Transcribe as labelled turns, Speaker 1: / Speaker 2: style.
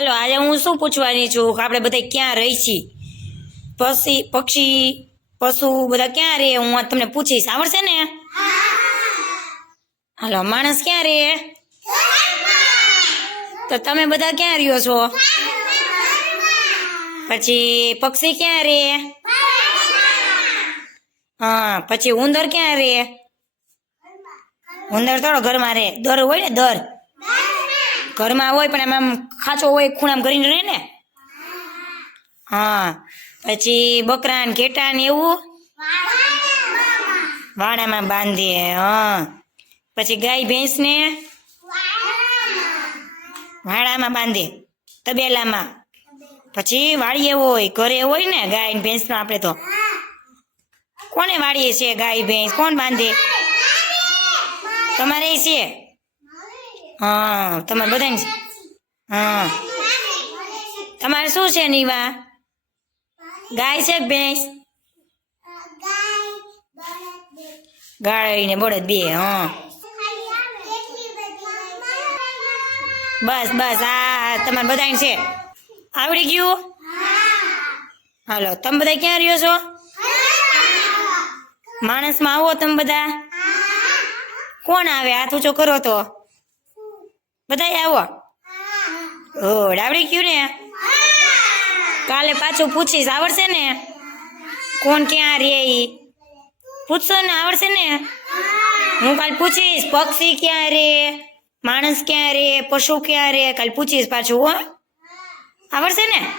Speaker 1: હાલો, આજે હું શું પૂછવાની છું? આપણે બધા ક્યાં રહી છીએ પક્ષી પક્ષી, પશુ, બધા ક્યાં રહે હું આ તમને પૂછીશ. આવડશે ને? હાલો, માણસ ક્યાં રહે તો તમે બધા ક્યાં રહ્યો છો? પછી પક્ષી ક્યાં રહે હા, પછી ઉંદર ક્યાં રહે ઉંદર થોડો ઘરમાં રહે દર હોય ને, દર. ઘરમાં હોય પણ એમાં ખાંચો હોય, ખૂણામાં કરીને રહે ને? હા. પછી બકરા ને ઘેટા ને એવું? વાડામાં બાંધે, હા. પછી ગાય ભેંસ ને વાડામાં બાંધે, તબેલામાં. પછી વાડીએ હોય, ઘરે હોય ને ગાય ને ભેંસ આપણે તો. કોને વાડીએ છીએ ગાય ભેંસ? કોણ બાંધે? તમારે છે? હા તમારે બધાને હા તમારે શું છે નીવા? ગાય છે ભેંસ? ગાય ને બળદ બે હા. બસ બસ આ તમારે બધાને છે. આવડી ગયું? હાલો તમે બધા ક્યાં રહ્યો છો? માણસમાં આવો તમે બધા. કોણ આવે? હાથ ઊંચો કરો તો. બધા આવો. ઓ આવડી ગયું ને? કાલે પાછું પૂછીશ આવડશે ને? કોણ ક્યાં રે ઈ? પૂછશો ને આવડશે ને? હું. કાલ પૂછીશ પક્ષી ક્યાં રે માણસ ક્યાં રે પશુ ક્યાં રે કાલ પૂછીશ પાછું હો. આવડશે ને?